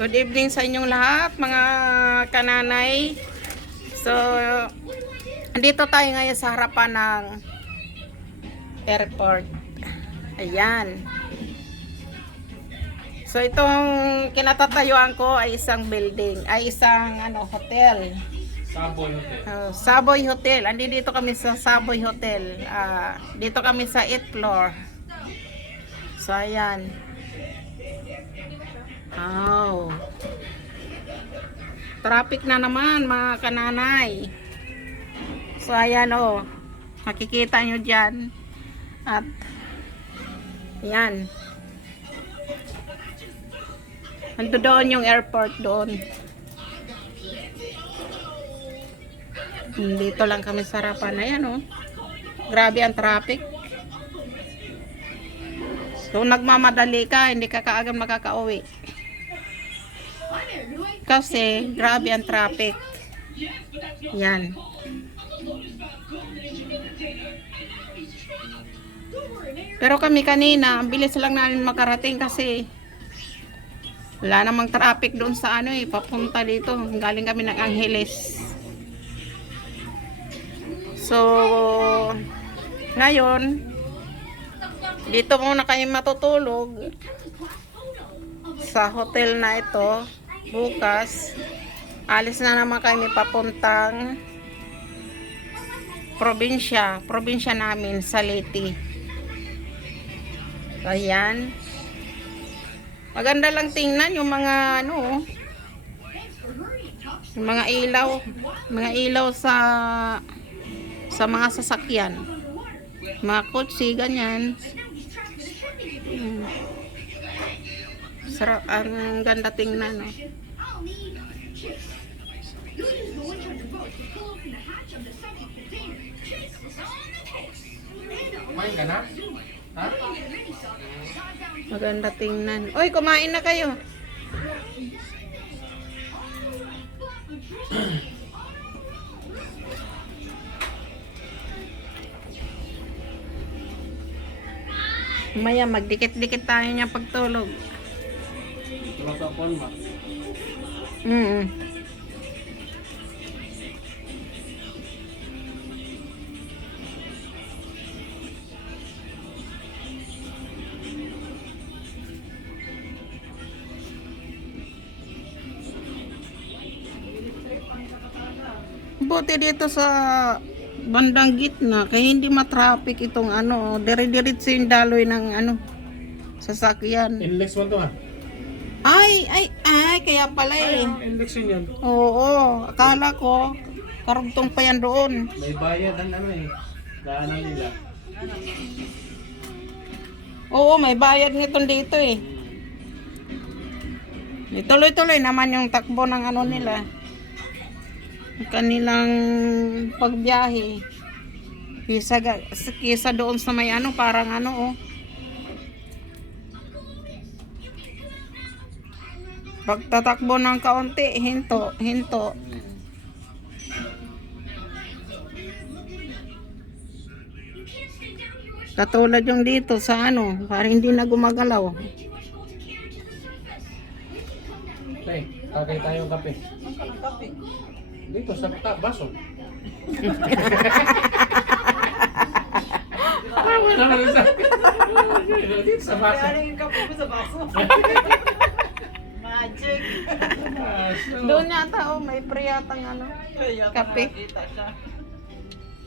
Good evening sa inyong lahat, mga kananay. So, dito tayo ngayon sa harapan ng airport. Ayan. So, itong kinatatayuan ko ay isang building, ay isang ano, hotel. Saboy Hotel. Uh, Savoy Hotel. Andi dito kami sa Savoy Hotel. Ah, dito kami sa 8th floor. So, ayan. Traffic na naman, mga kananay. So, ayan oh. Makikita nyo dyan. At, ayan. Ando doon yung airport doon. Dito lang kami sa harapan. Ayan oh. Grabe ang traffic. So nagmamadali ka, hindi ka kaagad makakauwi. Kasi grabe ang traffic. Yan. Pero kami kanina, bilis lang namin makarating kasi wala namang traffic doon sa ano eh, papunta dito. Galing kami ng Angeles. So, ngayon, dito muna kayo matutulog sa hotel na ito. Bukas, alis na naman kami papuntang probinsya. Probinsya namin sa Leyte. Ayan. Maganda lang tingnan yung mga ano, yung mga ilaw, mga ilaw sa sa mga sasakyan. Mga kotse, ganyan. Hmm. Sarap, ang ganda tingnan, no? Kumain ka na? Ha? Maganda tingnan. Oy, kumain na kayo. Maya, magdikit-dikit tayo niya pagtulog. Tulog sa mo. Mm Buti dito sa bandang gitna kaya hindi matraffic itong ano, dire-diretso yung daloy ng ano sasakyan. Inlex mo to ha? Ay, ay, ay, kaya pala eh. Ay, inlex yun yan. Oo, akala ko karugtong pa yan doon. May bayad ang ano eh. Daanan nila. Oo, may bayad nito dito eh. Tuloy-tuloy naman yung takbo ng ano nila. Ang Kanilang pagbiyahe. Kisa, kisa doon sa may ano, parang ano oh. Pagtatakbo ng kaunti, hinto, hinto. Katulad yung dito sa ano, parang hindi na gumagalaw. Tay, tagay tayong kape. Dito sa ta baso. Ah, wala na sa Dito sa baso. Magic. Ah, so, Doon yata oh, may priyatang ano, kape.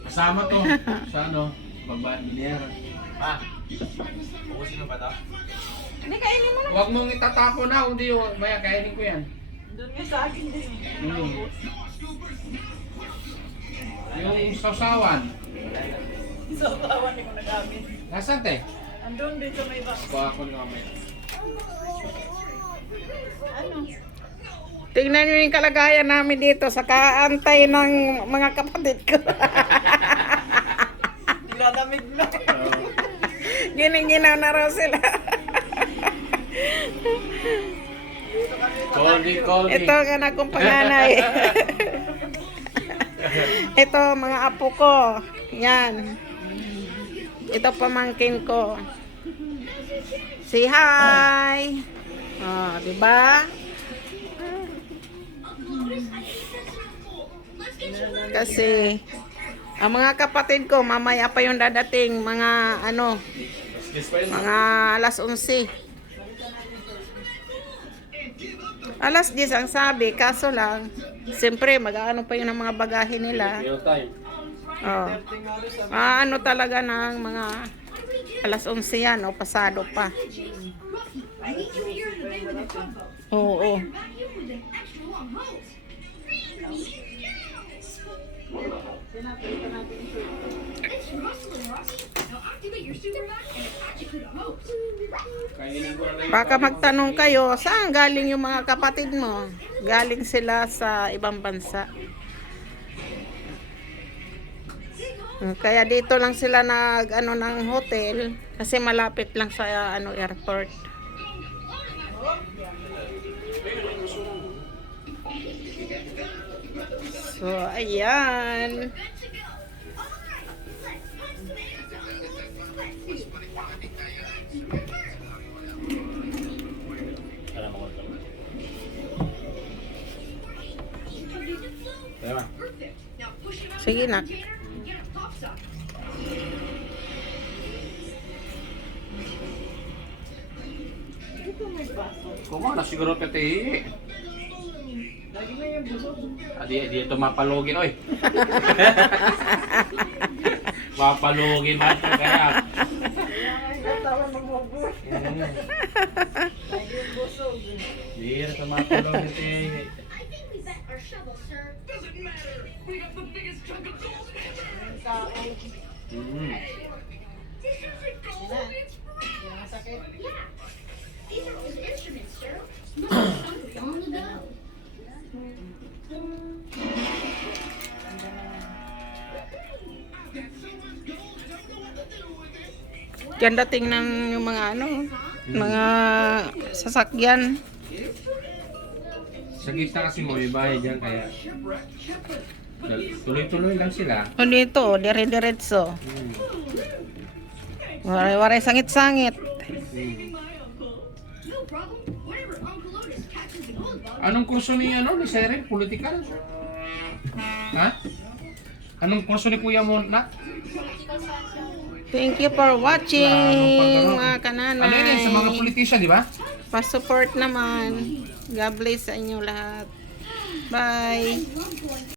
Kasama to sa ano, babaan binera. Ah, ubusin mo ba to? Hindi kainin mo na. Huwag mong itatapo na, hindi yung maya kainin ko yan. Doon nga sa akin din. Mm. Yung sausawan. So, kawan ko nagamit. Nasaan te? Andun dito may box. Kuha ko ni mamaya. Ano? Tingnan nyo yung kalagayan namin dito sa kaantay ng mga kapatid ko. Nilalamig na. Giniginaw na raw sila. Coldy, coldy. Ito ang anak kong panganay. Ito, mga apo ko. Yan. Ito pamangkin ko. Say hi. Oh, Oh, di ba? Kasi ang mga kapatid ko mamaya pa yung dadating mga ano mga alas 11. Alas 10 ang sabi, kaso lang siyempre mag-aano pa yun ang mga bagahe nila. Oh. Ah, ano talaga ng mga alas 11 yan o pasado pa. Oo. lang yung Baka magtanong kayo, saan galing yung mga kapatid mo? Galing sila sa ibang bansa. Kaya dito lang sila nag ano ng hotel kasi malapit lang sa ano airport. So, ayan. Sige na. Kuma na siguro pati. Lagi na yung busog. Adi di ito mapalugin oy. mapalugin man to kaya. Ang tawag magbubus. Mm. Lagi yung busog. Di ito mapalugin ti. Ang tao. Mm. Na. Yung masakit. Ganda tingnan yung mga ano, mga sasakyan. Sa gitna kasi mo may bahay diyan kaya tuloy-tuloy lang sila. O dito, dire-diretso. Mm. Waray-waray sangit-sangit. Mm. Anong kurso ni ano ni Cyril? Political? Ha? Anong kurso ni Kuya mo na? Thank you for watching, mga kananay. Ano yun sa mga politician, di ba? Pa-support naman. God bless sa inyo lahat. Bye.